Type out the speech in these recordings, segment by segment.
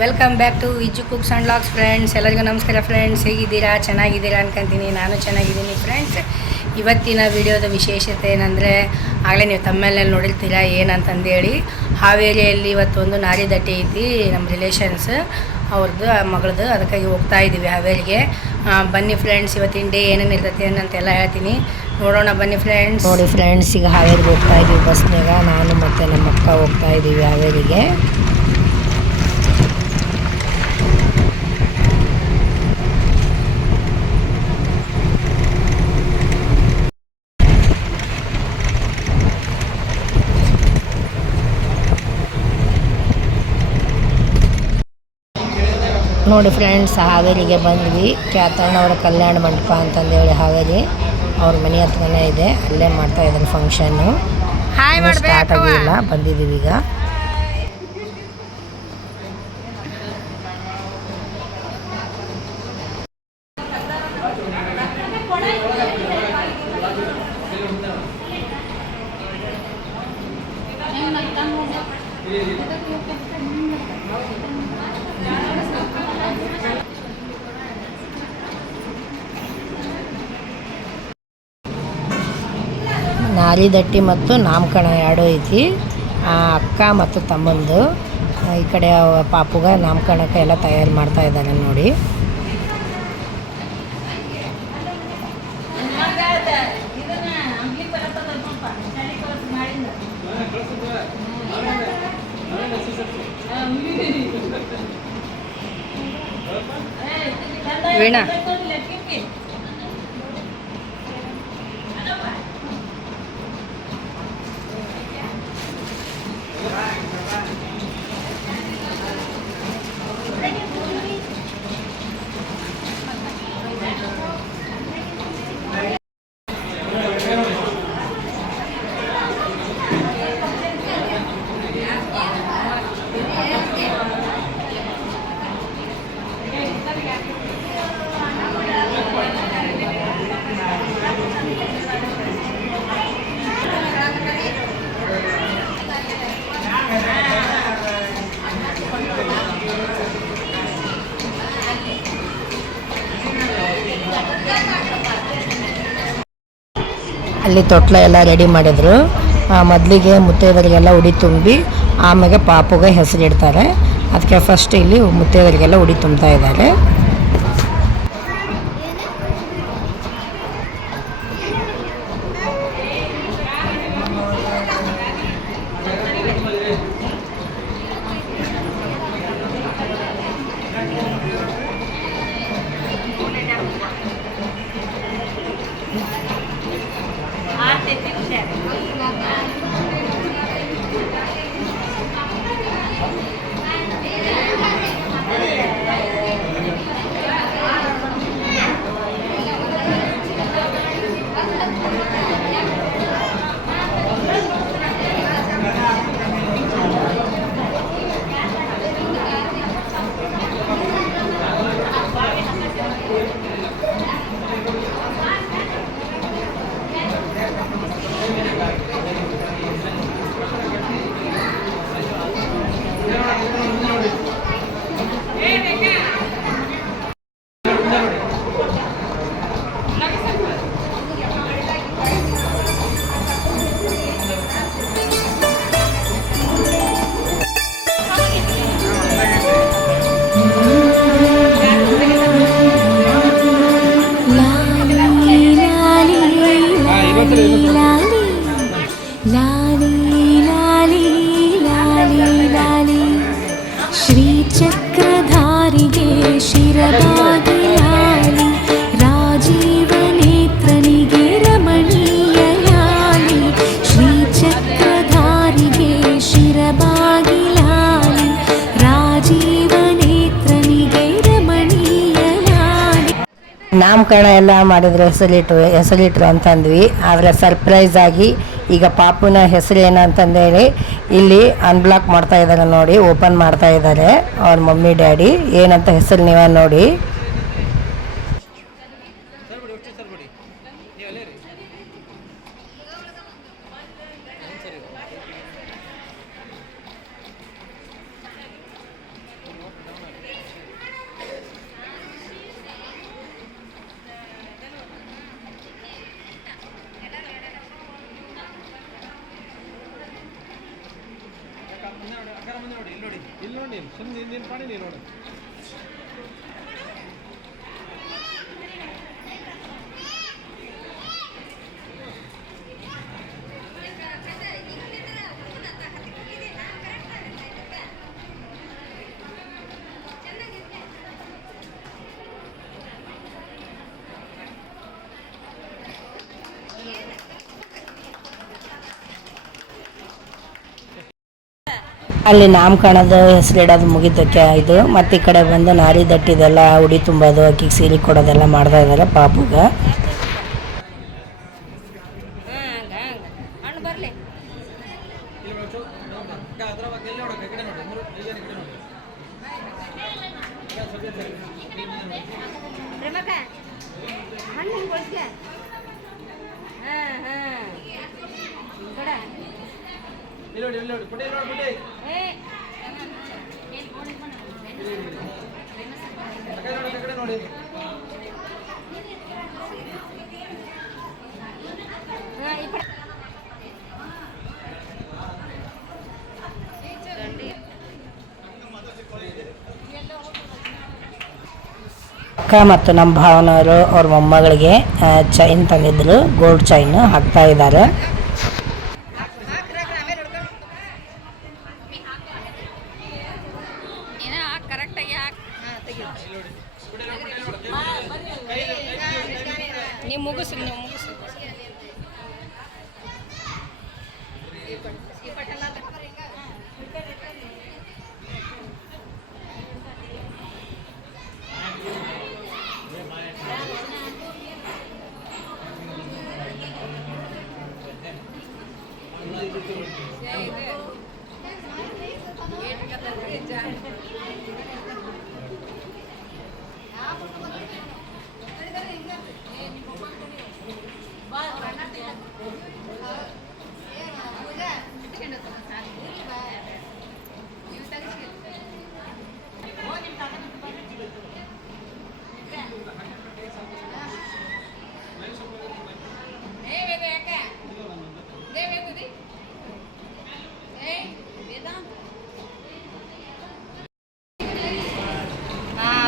Welcome back to Vijju cooks and logs friends. ಎಲ್ಲರಿಗೂ ನಮಸ್ಕಾರ friends. ಹೇಗಿದ್ದೀರಾ? ಚೆನ್ನಾಗಿದ್ದೀರಾ ಅನ್ಕೊಂತೀನಿ. ನಾನು ಚೆನ್ನಾಗಿದ್ದೀನಿ ಫ್ರೆಂಡ್ಸ್. ಇವತ್ತಿನ ವಿಡಿಯೋದ ವಿಶೇಷತೆ ಏನಂದರೆ, ಆಗಲೇ ನೀವು ತಮ್ಮೇಲೆ ನೋಡಿರ್ತೀರ ಏನಂತಂದೇಳಿ, ಹಾವೇರಿಯಲ್ಲಿ ಇವತ್ತೊಂದು ನಾರಿದಟ್ಟಿ ಐತಿ, ನಮ್ಮ ರಿಲೇಷನ್ಸ್ ಅವ್ರದ್ದು ಮಗಳದ್ದು. ಅದಕ್ಕಾಗಿ ಹೋಗ್ತಾ ಇದ್ದೀವಿ ಹಾವೇರಿಗೆ. ಬನ್ನಿ ಫ್ರೆಂಡ್ಸ್, ಇವತ್ತಿನ ಡೇ ಏನೇನು ಇರ್ತೈತೆ ಅನ್ನಂತೆಲ್ಲ ಹೇಳ್ತೀನಿ, ನೋಡೋಣ ಬನ್ನಿ ಫ್ರೆಂಡ್ಸ್. ನೋಡಿ ಫ್ರೆಂಡ್ಸ್, ಈಗ ಹಾವೇರಿಗೆ ಹೋಗ್ತಾ ಇದ್ದೀವಿ ಬಸ್ನಾಗ. ನಾನು ಮತ್ತು ನಮ್ಮ ಅಕ್ಕ ಹೋಗ್ತಾ ಇದ್ದೀವಿ ಹಾವೇರಿಗೆ. ನೋಡಿ ಫ್ರೆಂಡ್ಸ್, ಹಾವೇರಿಗೆ ಬಂದ್ವಿ. ಖ್ಯಾತಣ್ಣವರ ಕಲ್ಯಾಣ ಮಂಟಪ ಅಂತಂದೇಳಿ ಹಾವೇರಿ ಅವ್ರ ಮನೆ ಹತ್ರನೇ ಇದೆ. ಅಲ್ಲೇ ಮಾಡ್ತಾ ಇದ್ದಾರೆ ಫಂಕ್ಷನ್ನು. ಸ್ಟಾರ್ಟ್ ಆಗಿಲ್ಲ, ಬಂದಿದ್ದೀವಿ ಈಗ. ನಾರಿದಟ್ಟಿ ಮತ್ತು ನಾಮಕರಣ ಎರಡೂ ಐತಿ. ಅಕ್ಕ ಮತ್ತು ತಮ್ಮಂದು. ಈ ಕಡೆ ಪಾಪುಗ ನಾಮಕರಣಕ್ಕೆ ಎಲ್ಲ ತಯಾರು ಮಾಡ್ತಾ ಇದ್ದಾರೆ ನೋಡಿ. ವೀಣಾ, ಅಲ್ಲಿ ತೊಟ್ಲ ಎಲ್ಲ ರೆಡಿ ಮಾಡಿದರು. ಮೊದಲಿಗೆ ಮುತ್ತೈದರಿಗೆಲ್ಲ ಉಡಿ ತುಂಬಿ ಆಮೇಲೆ ಪಾಪುಗೆ ಹೆಸರಿಡ್ತಾರೆ. ಅದಕ್ಕೆ ಫಸ್ಟ್ ಇಲ್ಲಿ ಮುತ್ತೈದರಿಗೆಲ್ಲ ಉಡಿ ತುಂಬ್ತಾ ಇದ್ದಾರೆ. ಶ್ರೀಚಕ್ರಧಾರಿಗೆ ಶಿರಬಾಗಿ ಲಾಲಿ, ರಾಜೀವನೇತ್ರನಿಗೆ ರಮಣೀಯ ಲಾಲಿ. ಶ್ರೀಚಕ್ರಧಾರಿಗೆ ಶಿರಬಾಗಿ ಲಾಲಿ, ರಾಜೀವನೇತ್ರನಿಗೆ ರಮಣೀಯ ಲಾಲಿ. ನಾಮಕರಣ ಎಲ್ಲ ಮಾಡಿದ್ರು, ಹೆಸರಿಟ್ರು ಅಂತಂದ್ವಿ. ಆದರೆ ಸರ್ಪ್ರೈಸ್ ಆಗಿ ಈಗ ಪಾಪುನ ಹೆಸರು ಏನಂತಂದೇಳಿ ಇಲ್ಲಿ ಅನ್ಬ್ಲಾಕ್ ಮಾಡ್ತಾ ಇದ್ದಾರೆ ನೋಡಿ, ಓಪನ್ ಮಾಡ್ತಾ ಇದ್ದಾರೆ ಅವ್ರ ಮಮ್ಮಿ ಡ್ಯಾಡಿ. ಏನಂತ ಹೆಸರು ನೀವೇ ನೋಡಿ. ಇಲ್ಲಿ ನೋಡಿ ಸುಮ್ಮನೆ ನಿನ್ನ ಪಾಡಿ ನೀನು ನೋಡಿ. ಅಲ್ಲಿ ನಾಮಕರಣದ ಹೆಸರಿಡೋದು ಮುಗಿದಕ್ಕೆ ಇದು ಮತ್ತು ಈ ಕಡೆ ಬಂದು ನಾರಿ ದಟ್ಟಿದೆಲ್ಲ ಉಡಿ ತುಂಬೋದು ಅಕ್ಕಿಗೆ ಸೀರೆ ಕೊಡೋದೆಲ್ಲ ಮಾಡ್ತಾ ಇದ್ದಾರೆ ಪಾಪುಗೆ. ಅಕ್ಕ ಮತ್ತು ನಮ್ಮ ಭಾವನವರು ಅವ್ರ ಮೊಮ್ಮಗಳಿಗೆ ಚೈನ್ ತಂದಿದ್ರು, ಗೋಲ್ಡ್ ಚೈನ್ ಹಾಕ್ತಾ ಇದ್ದಾರೆ. ನೀವು ಮುಗಿಸಿ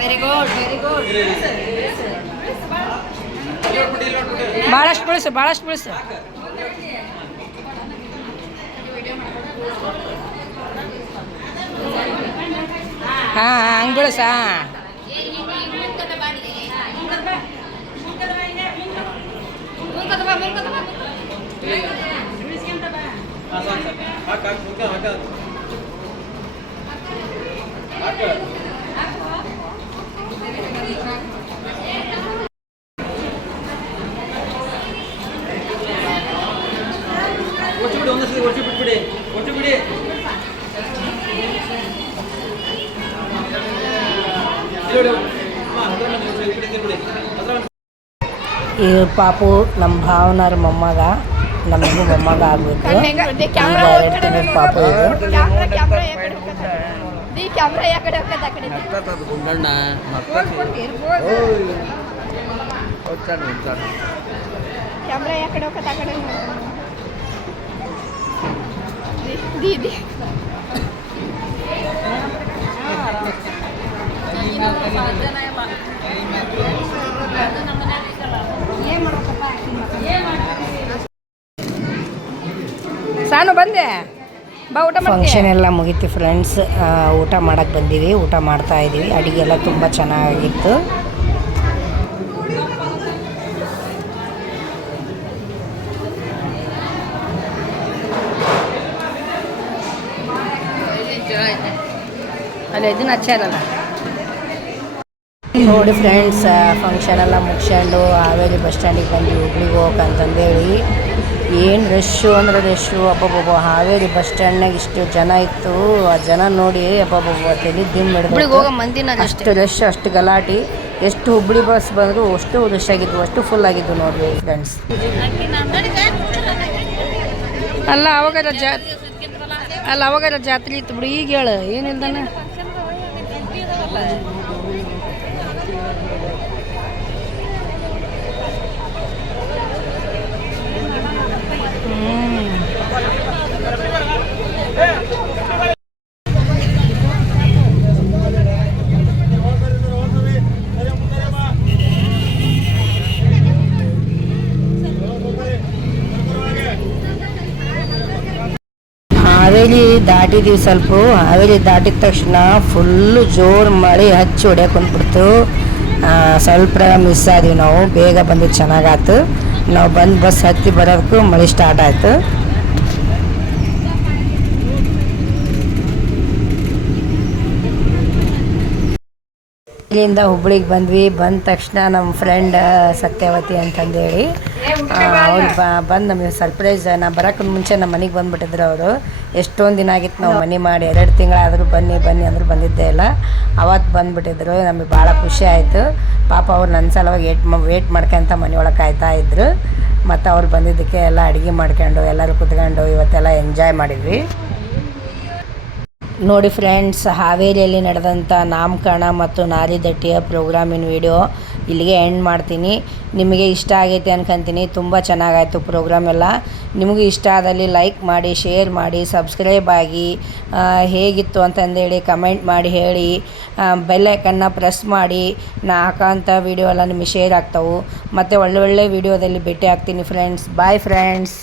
ವೆರಿ ಗುಡ್ ಭಾಳಷ್ಟು ಬೆಳೆಸು ಹಾಂ ಹಂಗೆ ಬೆಳೆಸ. ಈ ಪಾಪು ನಮ್ಮ ಭಾವನರ ಮೊಮ್ಮಗ, ನಮಗೂ ಮೊಮ್ಮಗ ಆಗ್ಬೇಕು. ಎರಡು ತಿಂಗಳ ಪಾಪು ಇದು. ಸಾನು ಬಂದೆ ಬಾ ಊಟ. ಫಂಕ್ಷನ್ ಎಲ್ಲ ಮುಗೀತು ಫ್ರೆಂಡ್ಸ್, ಊಟ ಮಾಡಕ್ಕೆ ಬಂದೀವಿ, ಊಟ ಮಾಡ್ತಾ ಇದ್ದೀವಿ. ಅಡುಗೆ ಎಲ್ಲ ತುಂಬ ಚೆನ್ನಾಗಿತ್ತು. ಅಲ್ಲ ಇದನ್ನ ಹಚ್ಚಾರಲ್ಲ ನೋಡಿ ಫ್ರೆಂಡ್ಸ್. ಫಂಕ್ಷನ್ ಎಲ್ಲ ಮುಗಿಸ್ಕೊಂಡು ಹಾವೇರಿ ಬಸ್ ಸ್ಟ್ಯಾಂಡಿಗೆ ಬಂದು ಹುಬ್ಳಿಗೆ ಹೋಗಕ್ಕಂತಂದೇಳಿ ಏನು ರಶ್ಶು ಅಂದ್ರೆ ರಶ್ಶು. ಅಬ್ಬಬ್ಬಬ್ಬ, ಹಾವೇರಿ ಬಸ್ ಸ್ಟ್ಯಾಂಡ್ನಾಗ ಇಷ್ಟು ಜನ ಇತ್ತು. ಆ ಜನ ನೋಡಿ ಅಬ್ಬಬ್ಬಬ್ಬ ತಲೆ ದಿಮ್ ಹಿಡಿದು, ಅಷ್ಟು ರಶ್, ಅಷ್ಟು ಗಲಾಟೆ. ಎಷ್ಟು ಹುಬ್ಳಿ ಬಸ್ ಬಂದರೂ ಅಷ್ಟು ರಶ್ ಆಗಿದ್ವು, ಅಷ್ಟು ಫುಲ್ ಆಗಿದ್ವು ನೋಡ್ರಿ ಫ್ರೆಂಡ್ಸ್. ಅಲ್ಲ ಅವಾಗಾರ ಜಾತ್ರೆ ಇತ್ತು ಬಿಡು, ಈಗ ಹೇಳು ಏನಿಲ್ದಾನ. ಹಾವೇರಿ ದಾಟಿದ್ದೀವಿ ಸ್ವಲ್ಪ. ಹಾವೇರಿ ದಾಟಿದ ತಕ್ಷಣ ಫುಲ್ಲು ಜೋರು ಮಳೆ ಹಚ್ಚಿ ಹೊಡ್ಯಕ್ಕೆ ಬಂದ್ಬಿಡ್ತು. ಸ್ವಲ್ಪ ಮಿಸ್ ಆದೀವಿ ನಾವು. ಬೇಗ ಬಂದಿದ್ದು ಚೆನ್ನಾಗಾಯ್ತು. ನಾವು ಬಂದು ಬಸ್ ಹತ್ತಿ ಬರೋದಕ್ಕೂ ಮಳೆ ಸ್ಟಾರ್ಟ್ ಆಯಿತು. ಇಲ್ಲಿಂದ ಹುಬ್ಳಿಗೆ ಬಂದ್ವಿ. ಬಂದ ತಕ್ಷಣ ನಮ್ಮ ಫ್ರೆಂಡ್ ಸತ್ಯವತಿ ಅಂತಂದೇಳಿ ಅವ್ರು ಬಂದು ನಮಗೆ ಸರ್ಪ್ರೈಸ್. ನಾ ಬರೋಕ್ಕೆ ಮುಂಚೆ ನಮ್ಮ ಮನೆಗೆ ಬಂದುಬಿಟ್ಟಿದ್ರು ಅವರು. ಎಷ್ಟೊಂದು ದಿನ ಆಗಿತ್ತು ನಾವು ಮನೆ ಮಾಡಿ, 2 ತಿಂಗಳಾದರೂ ಬನ್ನಿ ಬನ್ನಿ ಅಂದರೂ ಬಂದಿದ್ದೇ ಇಲ್ಲ. ಅವತ್ತು ಬಂದುಬಿಟ್ಟಿದ್ರು. ನಮಗೆ ಭಾಳ ಖುಷಿ ಆಯಿತು. ಪಾಪ ಅವ್ರು ನನ್ನ ಸಲುವಾಗಿ ವೇಟ್ ಮಾಡ್ಕೊಂತ ಮನೆಯೊಳಗೆ ಕಾಯ್ತಾ ಇದ್ರು. ಮತ್ತು ಅವ್ರು ಬಂದಿದ್ದಕ್ಕೆ ಎಲ್ಲ ಅಡುಗೆ ಮಾಡ್ಕೊಂಡು ಎಲ್ಲರೂ ಕುತ್ಕೊಂಡು ಇವತ್ತೆಲ್ಲ ಎಂಜಾಯ್ ಮಾಡಿದ್ವಿ. ನೋಡಿ ಫ್ರೆಂಡ್ಸ್, ಹಾವೇರಿಯಲ್ಲಿ ನಡೆದಂಥ ನಾಮಕರಣ ಮತ್ತು ನಾರಿದಟ್ಟಿಯ ಪ್ರೋಗ್ರಾಮಿನ ವಿಡಿಯೋ ಇಲ್ಲಿಗೆ ಎಂಡ್ ಮಾಡ್ತೀನಿ. ನಿಮಗೆ ಇಷ್ಟ ಆಗೈತೆ ಅನ್ಕೊಂತೀನಿ. ತುಂಬ ಚೆನ್ನಾಗಾಯಿತು ಪ್ರೋಗ್ರಾಮ್ ಎಲ್ಲ. ನಿಮಗೂ ಇಷ್ಟ ಆದಲ್ಲಿ ಲೈಕ್ ಮಾಡಿ, ಶೇರ್ ಮಾಡಿ, ಸಬ್ಸ್ಕ್ರೈಬ್ ಆಗಿ. ಹೇಗಿತ್ತು ಅಂತಂದೇಳಿ ಕಮೆಂಟ್ ಮಾಡಿ ಹೇಳಿ. ಬೆಲ್ ಐಕನ್ನ ಪ್ರೆಸ್ ಮಾಡಿ. ನಾ ಹಾಕೋಂಥ ವಿಡಿಯೋ ಎಲ್ಲ ನಿಮಗೆ ಶೇರ್ ಆಗ್ತಾವೆ. ಮತ್ತು ಒಳ್ಳೊಳ್ಳೆ ವಿಡಿಯೋದಲ್ಲಿ ಭೇಟಿ ಆಗ್ತೀನಿ ಫ್ರೆಂಡ್ಸ್. Bye friends.